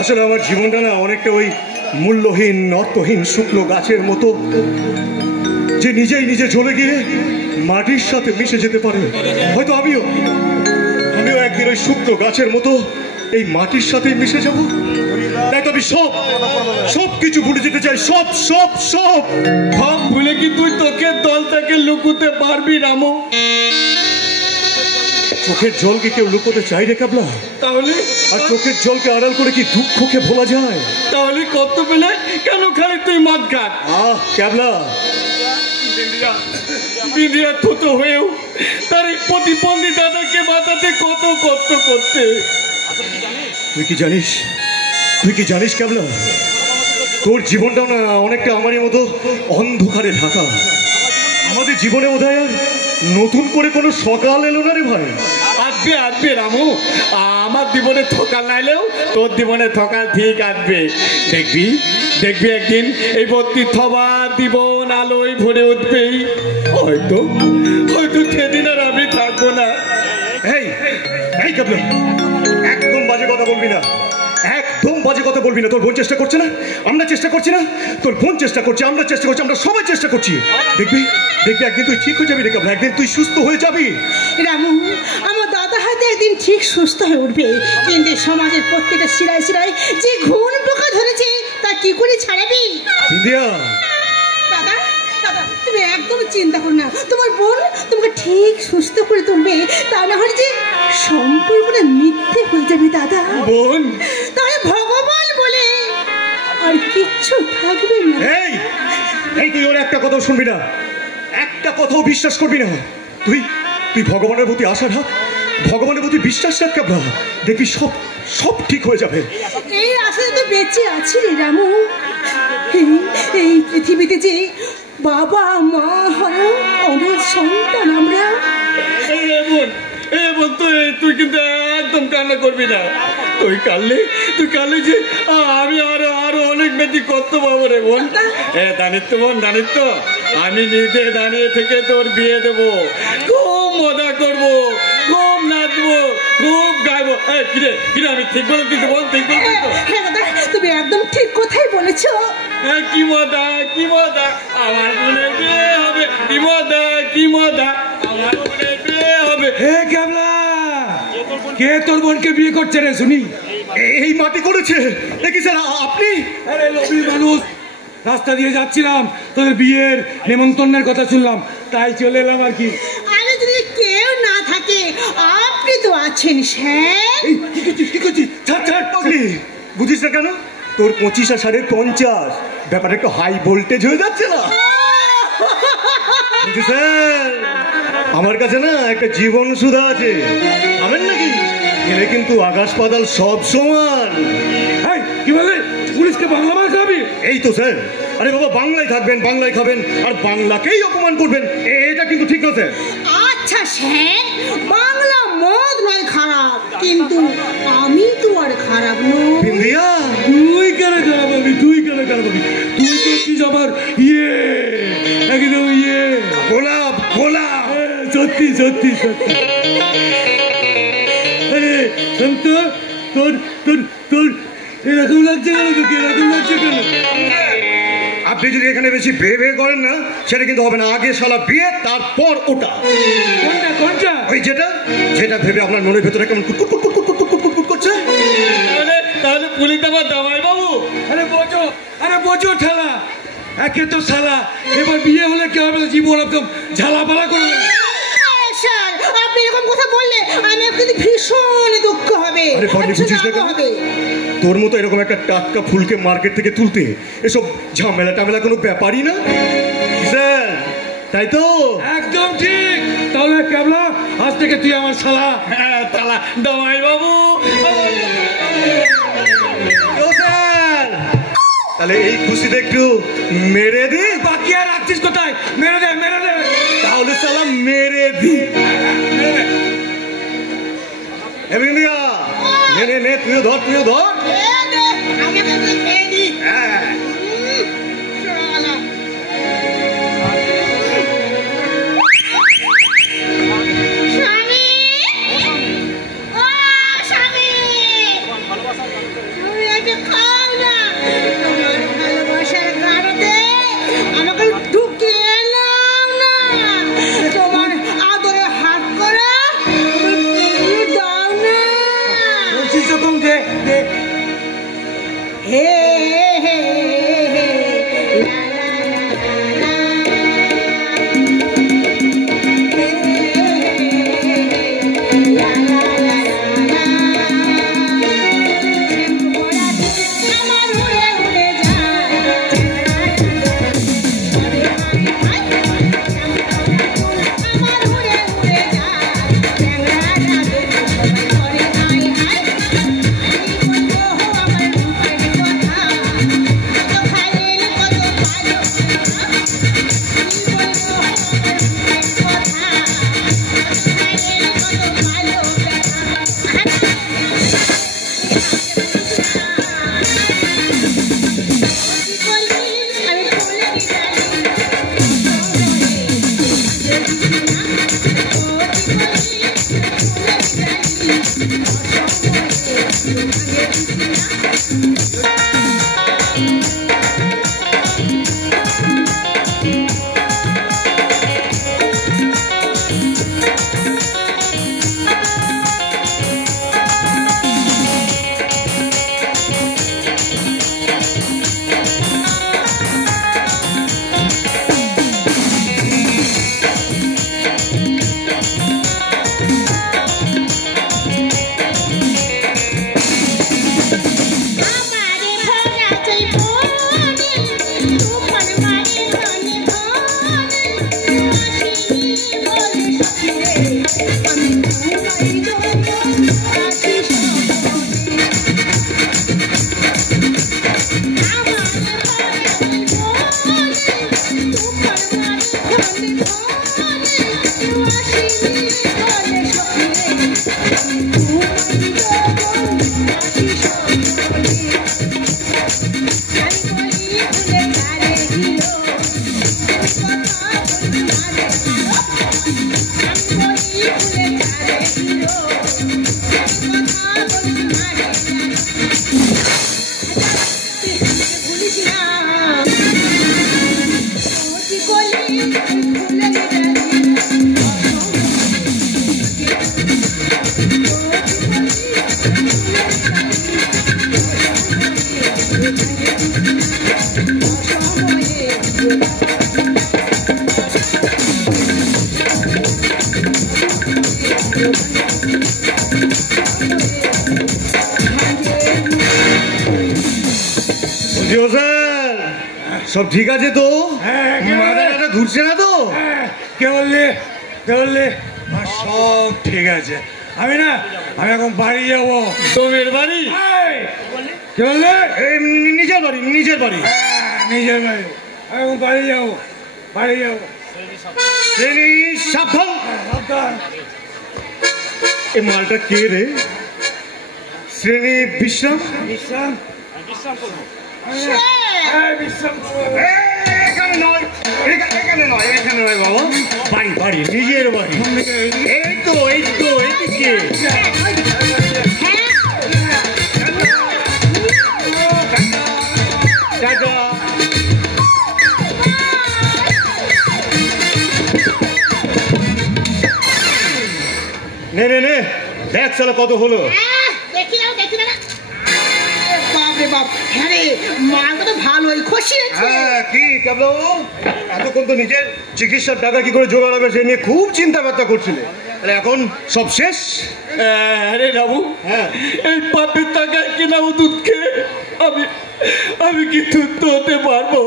আসলে আমার জীবনটা না অনেকটা ওই মূল্যহীন অর্থহীন শুকনো গাছের মতো, যে নিজেই নিজে জ্বলে গিয়ে মাটির সাথে মিশে যেতে পারে। হয়তো আমিও একদিন ওই শুকনো গাছের মতো এই মাটির সাথে মিশে যাব। তাই তো আমি সব কিছু ভুলে যেতে চাই, সব ভুলে কি তুই তোকে দল থেকে লুকুতে পারবি রামু? চোখের জলকে কেউ লুকোতে চাই রে ক্যাবলা? তাহলে আর চোখের জলকে আড়াল করে কি দুঃখকে ভোলা যায়? তাহলে কত পেলে কেন খালি তুই মদ খাট? ক্যাবলা, বিদিয়া থুতো হয়েও তার এই প্রতিবন্ধী দাদাকে বাঁচাতে কত কষ্ট করতে। তুই কি জানিস ক্যাবলা, তোর জীবনটাও না অনেকটা আমারই মতো অন্ধকারে ঢাকা। আমাদের জীবনে বোধহয় আর নতুন করে কোনো সকাল এলো না রে ভাই। আসবে রামু, আমার জীবনে থকাল নাইলেও তোর জীবনে থকাল ঠিক আসবে। দেখবি একদিন এই ভর্তি থবার জীবন আলোয় ভরে উঠবেই। হয়তো সেদিন আর আমি থাকবো না। এই ক্যাবলা, একদম বাজে কথা বলবি না, একদম বাজে কথা বলবি না। তোর বোন চেষ্টা করছে না, আমরা চেষ্টা করছি না? তোর বোন চেষ্টা করছে, আমরা চেষ্টা করছি, আমরা সবাই চেষ্টা করছি। দেখবি একদিন তুই ঠিক হয়ে যাবি রে ক্যাবলা, একদিন তুই সুস্থ হয়ে যাবি। রামু, আমার দাদা হয়তো একদিন ঠিক সুস্থ হয়ে উঠবে, কিন্তু সমাজের প্রত্যেকটা শিরায় যে ঘুণ পোকা ধরেছে তা কি করে ছাড়াবি? বিন্দিয়া, দাদা তুমি একদম চিন্তা করো না, তোমার বোন তোমাকে ঠিক সুস্থ করে তুলবে। তা না হলে যে সম্পূর্ণটা মিথ্যে হয়ে যাবে দাদা। বোন তাহলে ভগবান বলে আর কিচ্ছু থাকবে না। তুই ওর একটা কথাও শুনবি না, একটা কথাও বিশ্বাস করবি না। তুই ভগবানের প্রতি আশা রাখ, ভগবানের প্রতি বিশ্বাস রাখ ক্যাবলা, দেখবি সব ঠিক হয়ে যাবে। এই আশাতে তো বেঁচে আছি রে রামু। এই পৃথিবীতে যে বাবা মা হারা অনেক সন্তান আমরা। তুই কিন্তু একদম কান্না করবি না। তুই কাললে যে আমি আরো অনেক বেশি কষ্ট পাবো রে বোন। জানিস তো আমি নিজে দাঁড়িয়ে থেকে তোর বিয়ে দেবো, খুব মজা করবো, খুব নাচবো, খুব গাইবো। কিরে আমি ঠিক বলেছি তো বল? ঠিক বলেছি তো? হ্যাঁ দাদা, তুমি একদম ঠিক কথাই বলেছো। কি মজা আমার বোনের বিয়ে হবে, কি মজা আমার বোনের বিয়ে হবে। ক্যাবলা, কে তোর বোনকে বিয়ে করছে রে শুনি? এই মাটি করেছে দেখি স্যার আপনি? আরে লোভী মানুষ, রাস্তা দিয়ে যাচ্ছিলাম, তোদের বিয়ের নেমন্তন্নের কথা শুনলাম, তাই চলে এলাম আর কি। আরে যদি কেউ না থাকে আপনি তো আছেন স্যার। কি করছিস? ছাড় বুঝিস না কেন? তোর 25 আর 50.5 ব্যাপারটা একটু হাই ভোল্টেজ হয়ে যাচ্ছে না? স্যার, আমার কাছে না একটা জীবন সুধা আছে, আমেন নাকি? এলে কিন্তু আকাশ পাতাল সব সমান। কি বলে? পুলিশকে বাংলা মার খাবি? এই তো স্যার, আরে বাবা বাংলায় থাকবেন, বাংলায় খাবেন, আর বাংলাকেই অপমান করবেন, এটা কিন্তু ঠিক না স্যার। আচ্ছা স্যার, বাংলা মদ নয় খারাপ, কিন্তু আমি তো আর খারাপ নই। বিন্দিয়া, তুই কেন খারাপ হবি? তুই তো তুই আমার একদম গোলাপ। সত্যি আরে সন্ত, তোর এরকম লাগছে কেন? তোকে এরকম লাগছে কেন? আপনি যদি এখানে বেশি ভেবে করেন না, সেটা কিন্তু হবে না। আগে শালা বিয়ে, তারপর ওটা। কোনটা? ওই যেটা ভেবে আপনার মনের ভেতরে কেমন কুটকুট করছে। তাহলে পুলিশ আমার জামাই বাবু। আরে বোঝো ঠেলা, একে তো শালা, এবার বিয়ে হলে কি হবে? জীবন একদম ঝালাপালা করে। স্যার, আপনি এরকম কথা বললে আমি আপনাদের ভীষণ দুঃখ হবে। তোর মতো এরকম একটা টাটকা ফুলকে মার্কেট থেকে তুলতে এসব ঝামেলা কোনো ব্যাপারই না স্যার, তাই তো? একদম ঠিক। তাহলে ক্যাবলা, আজ থেকে তুই আমার শালা। জামাই বাবু। তাহলে এই খুশিতে একটু মেরে দি। বাকি আর রাখছিস কোথায়? মেরে দে। তাহলে সালাম মেরে দি। নে, তুইও ধর। আমাকে খাও না, তোমার ভালোবাসার গাড়োতে আমাকে ঢুকিয়ে নাও না, তোমার আদরে হাত করে দাও না। বলছিস যখন যে হে হে হে সব ঠিক আছে তো? মাথাটা ঘুরছে না তো? কে বললে সব ঠিক আছে। আমি এখন বাড়ি যাবো। তোমের বাড়ি? কে বললে? নিজের বাড়ি। নিজের বাড়ি। আমি এখন বাড়ি যাবো। সাবধান। এই মালটা কে রে? শ্রেণী বিশ্রাম করবো। এখানে নয় বাবা, বাড়ি নিজের বাড়ি। এই তো এইদিকে। নে দেখ সালা কত হলো। এতক্ষণ তো নিজের চিকিৎসার টাকা কি করে জোগাড় হবে সে নিয়ে খুব চিন্তা ব্যথা করছিলে, এখন সব শেষ। আরে বাবু, এই পাপের টাকায় কেনা দুধ খেয়ে আমি কি তৃপ্ত হতে পারবো?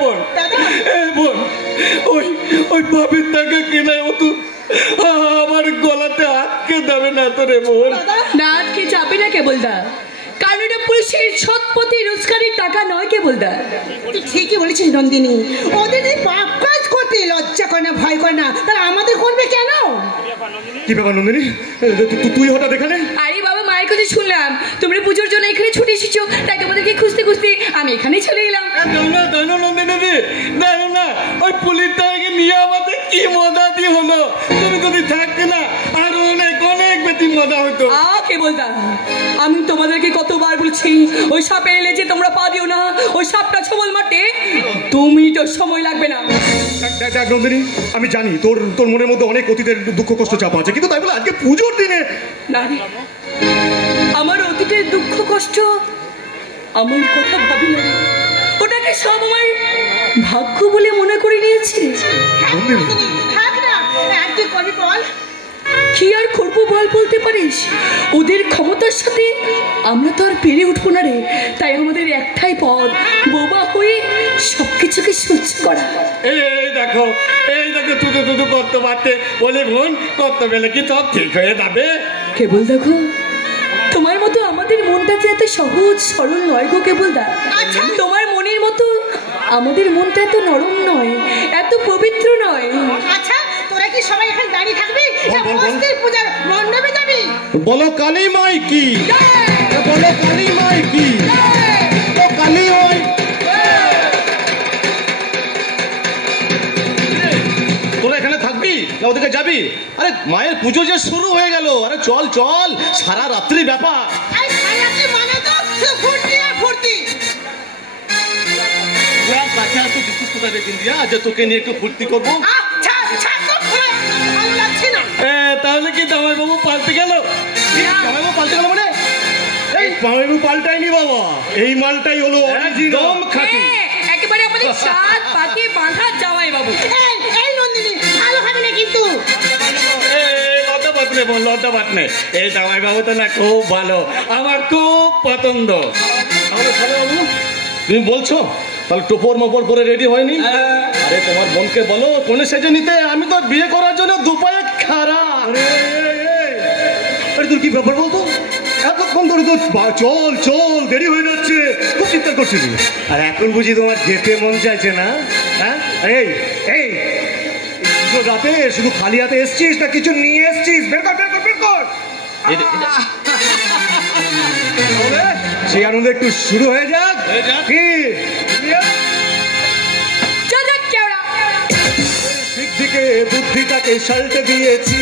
বোন, ওই পাপের টাকা কেনা ওষুধ আমার গলাতে আটকে যাবে না তো রে বোন? না আটকে যাবে না কেবল দা, কারণ এটা পুলিশের সৎপথে রোজগারের টাকা নয় কেবল দা। তুই ঠিকই বলেছিস নন্দিনী, ওদের পাপ কাজ করতে লজ্জা করে না, ভয় করে না, তাহলে আমাদের করবে কেন? কি ব্যাপার নন্দিনী, তুই হঠাৎ এখানে? আরে বাবা, মায়ের কাছে শুনলাম তোমরা পুজোর জন্য এখানে ছুটে এসেছো, তাই তোমাদেরকে খুঁজতে আমি এখানে চলে এলাম। নন্দিনী দেখো না, ওই পুলিশটাকে নিয়ে আমাদের কি মজা দিয়ে হলো। তুমি যদি থাকতে না আরো অনেক বেশি মজা হতো। কেবল দা, আমি তোমাদেরকে কতবার বলছি বলছি ওই সাপের লেজে তোমরা পা দিও না। ওই সাপটা ছবল মারতে 2 মিনিটও সময় লাগবে না। দেখ নন্দিনী, আমি জানি তোর তোর মনের মধ্যে অনেক অতীতের দুঃখ কষ্ট চাপ আছে, কিন্তু তাই বলে আজকে পুজোর দিনে না রে, আমার অতীতের দুঃখ কষ্ট আমার কথা ভাবি না রে। ওটাকে সব আমার ভাগ্য বলে মনে করে নিয়েছি। থাক না, আর তুই কবি বল। কি আর করবো বল, বলতে পারিস? ওদের ক্ষমতার সাথে আমরা তো আর পেরে উঠবো না রে। তাই আমাদের একটাই পথ, বোবা হয়ে সবকিছুকে সহ্য করা। এই দেখো তুই করতে পারতে বলে বোন, করতে পেলে কি সব ঠিক হয়ে যাবে? কেবল দেখো, তোমার মতো আমাদের মনটা যে এত সহজ সরল নয় গো কেবল দা। তোমার মনের মতো আমাদের মনটা এত নরম নয়, এত পবিত্র নয়। আচ্ছা, তোরা কি সবাই এখানে দাঁড়িয়ে থাকবি? বস্তির পূজার মণ্ডপে যাবি? বলো কালী মাই কি, বলো কালী মাই কি, তো কালী ওই তোরা এখানে থাকবি না ওদিকে যাবি? আরে মায়ের পুজো যে শুরু হয়ে গেল, আরে চল চল, সারা রাত্রি ব্যাপার। মানে তো ফুর্তি আর ফুর্তি। যে তোকে নিয়ে একটু ফুর্তি করবো। ভালো লাগছে না। তাহলে কি জামাইবাবু পাল্টে গেল? জামাইবাবু পাল্টে গেল মানে? এই জামাইবাবু পাল্টায়নি বাবা, এই মালটাই হলো একদম খাঁটি। একেবারে আমাদের সাত পাকে বাঁধা জামাই বাবু। এই নন্দিনী, ভালো হবে না কিন্তু। লজ্জা পাত নেই, এই জামাইবাবু তো না খুব ভালো, আমার খুব পছন্দ। তুমি বলছো তাহলে টোপর মোপর পরে রেডি হয়নি? আরে তোমার বোনকে বলো কোনে সেজে নিতে, আমি তো বিয়ে করার জন্য দুপায়ে খাড়া। আরে তোর কি ব্যাপার বলতো? এতক্ষণ ধরে তো চল চল দেরি হয়ে যাচ্ছে, খুব চিন্তা করছিলি। আর এখন বুঝি তোমার যেতে মন চাইছে না? হ্যাঁ, এই এই রাতে শুধু খালি হাতে এসছিস না কিছু নিয়ে এসছিস? বের কর বের কর বের কর। সেই আনন্দ একটু শুরু হয়ে যাক। কি দিকে বুদ্ধিটাকে সাল্টে দিয়েছি,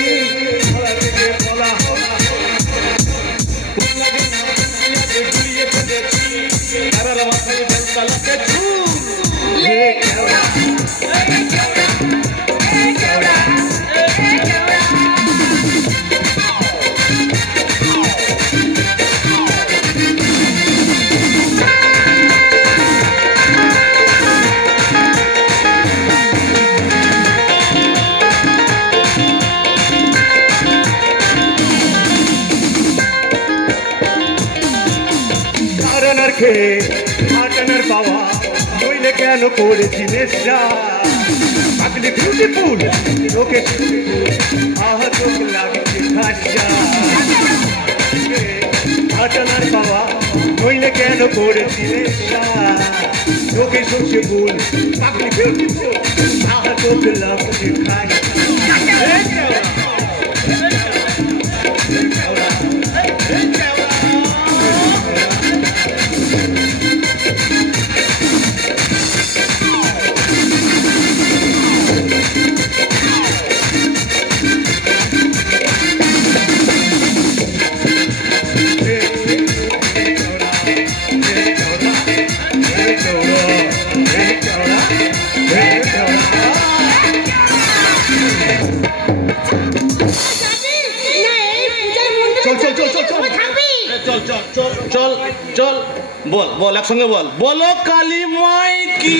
আটানার পাওয়া নইলে কেন করেছি নেশা? আগলি বিউটিফুল তোকে আহ চোখ লাগছে খাসা। আটানার পাওয়া নইলে কেন করেছি নেশা? তোকে সবচেয়ে ভুল আগলি বিউটিফুল আহ চোখ লাগছে খাসা। চল চল বল বল একসঙ্গে বল, বলো কালী মাই কি।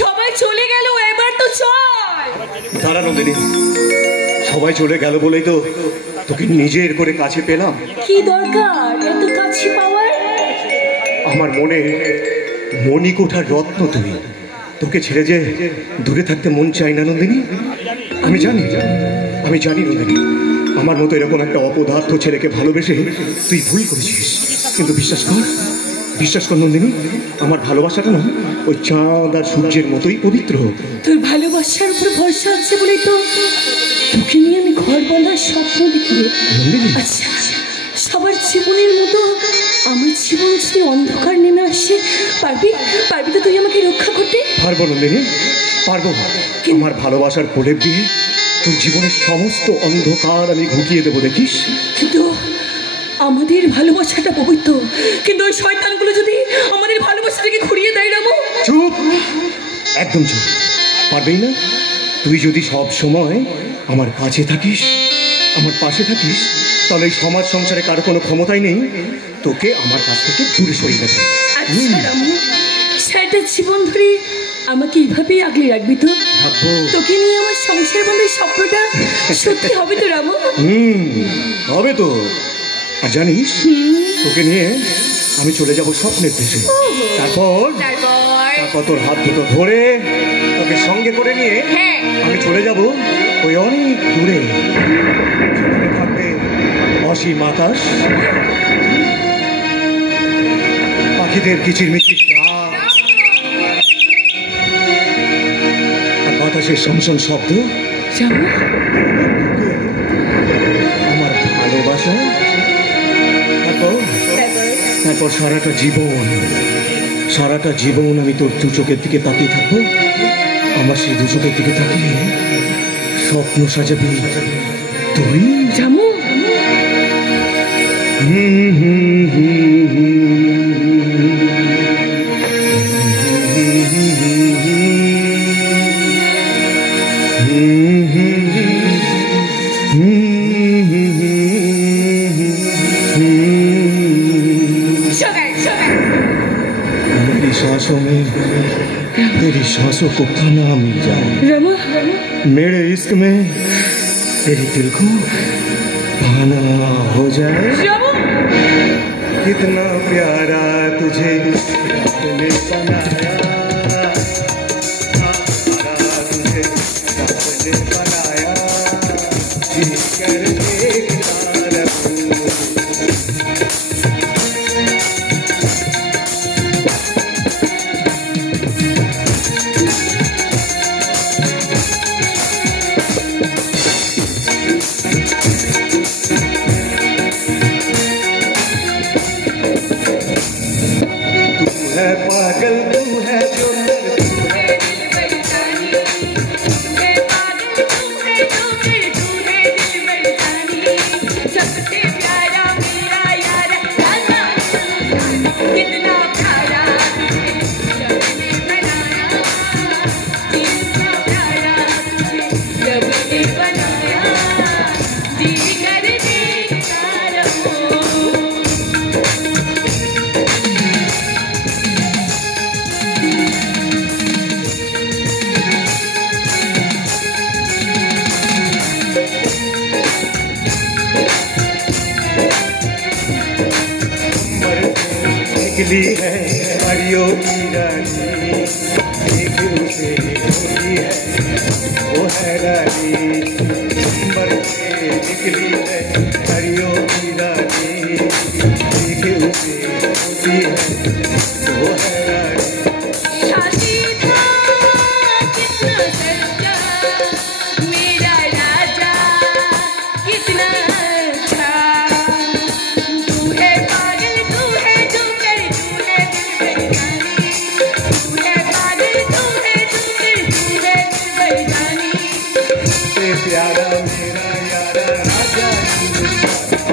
সবাই চলে গেল, এবার তো চল। দাঁড়া নন্দিনী, সবাই চলে গেল বলেই তো তোকে নিজের করে কাছে পেলাম। কি দরকার এত কাছে পাওয়ার? আমার মনে মণিকোঠার রত্ন তুই, তোকে ছেড়ে যে দূরে থাকতে মন চাই না নন্দিনী। আমি জানি নন্দিনী, আমার মতো এরকম একটা অপদার্থ ছেলেকে ভালোবেসে তুই ভুল করেছিস, কিন্তু বিশ্বাস কর নন্দিনী, আমার ভালোবাসাটা না ওই চাঁদ আর সূর্যের মতোই পবিত্র। তোর ভালোবাসার উপর ভরসা আছে বলেই তো তোকে নিয়ে আমি ঘর বাঁধার স্বপ্ন নন্দিনী, আচ্ছা, সবার জীবনের মতো আমার জীবন যদি অন্ধকার নেমে আসে, পারবি পারবি তো তুই আমাকে রক্ষা করতে? পারবো নন্দিনী, পারবো। আমার ভালোবাসার প্রলেপ দিয়ে তোর জীবনের সমস্ত অন্ধকার আমি ঘুটিয়ে দেবো, দেখিস। কিন্তু আমাদের ভালোবাসাটা পবিত্র, কিন্তু ওই শয়তানগুলো যদি আমাদের ভালোবাসাটাকে ঘুরিয়ে দেয় রামু। চুপ, একদম চুপ। পারবেই না? তুই যদি সব সময় আমার কাছে থাকিস, আমার পাশে থাকিস, তাহলে এই সমাজ সংসারে কারো কোনো ক্ষমতাই নেই তোকে আমার কাছ থেকে দূরে সরিয়ে দেবে। আচ্ছা রামু, সারাটা জীবন ধরে আমাকে এইভাবেই আগলে রাখবি তো? ভাববো। তোকে নিয়ে আমার সংসার বন্ধের স্বপ্নটা সত্যি হবে তো রামু? হবে তো। আর জানিস, তোকে নিয়ে আমি চলে যাব স্বপ্নের দেশে। তারপর তোর হাত দুটো ধরে তোকে সঙ্গে করে নিয়ে আমি চলে যাব ওই অনেক দূরে, সেখানে থাকবে অসীম আকাশ, পাখিদের কিচিরমিচির ডাক, আর বাতাসের সমসন শব্দ, রামু, আমার ভালোবাসা। তারপর সারাটা জীবন আমি তোর দু চোখের দিকে তাকিয়ে থাকবো। আমার সেই দু চোখের দিকে তাকিয়ে স্বপ্ন সাজাবি তুই। রামু, तेरी सांसों को खाना मिल जाए रामू, मेरे इश्क में तेरे दिल को पाना हो जाए। रामू, कितना प्यारा तुझे अपने बनाया, तुझे अपने बनाया, जी कर देखता रहूं। पागल तू है जो सबसे प्यारा मेरा यार राजा, कितना प्यारा तुझे बनाया, कितना प्यारा तुझे बनाया, जी कर देखता रहूं। निकली है परियों की रानी, एक उसे होती है वो है रानी। अंबर से निकली है परियों की रानी, एक उसे होती है वो है रानी। शादी था कितना सच्चा मेरा राजा, कितना अच्छा। तू है पागल, तू है जो कर, तू है दिल बेजानी, तू है पागल, तू है जो कर, तू है दिल बेजानी। सबसे प्यारा मेरा यारा राजा,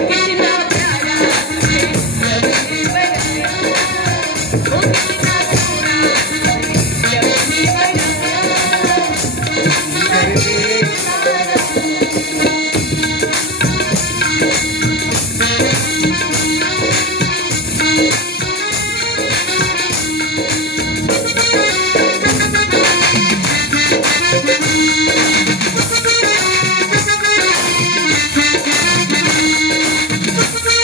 कितना प्यारा तुझे रब ने बनाया, ओ कितना प्यारा तुझे रब ने बनाया। कर देखता रहूं।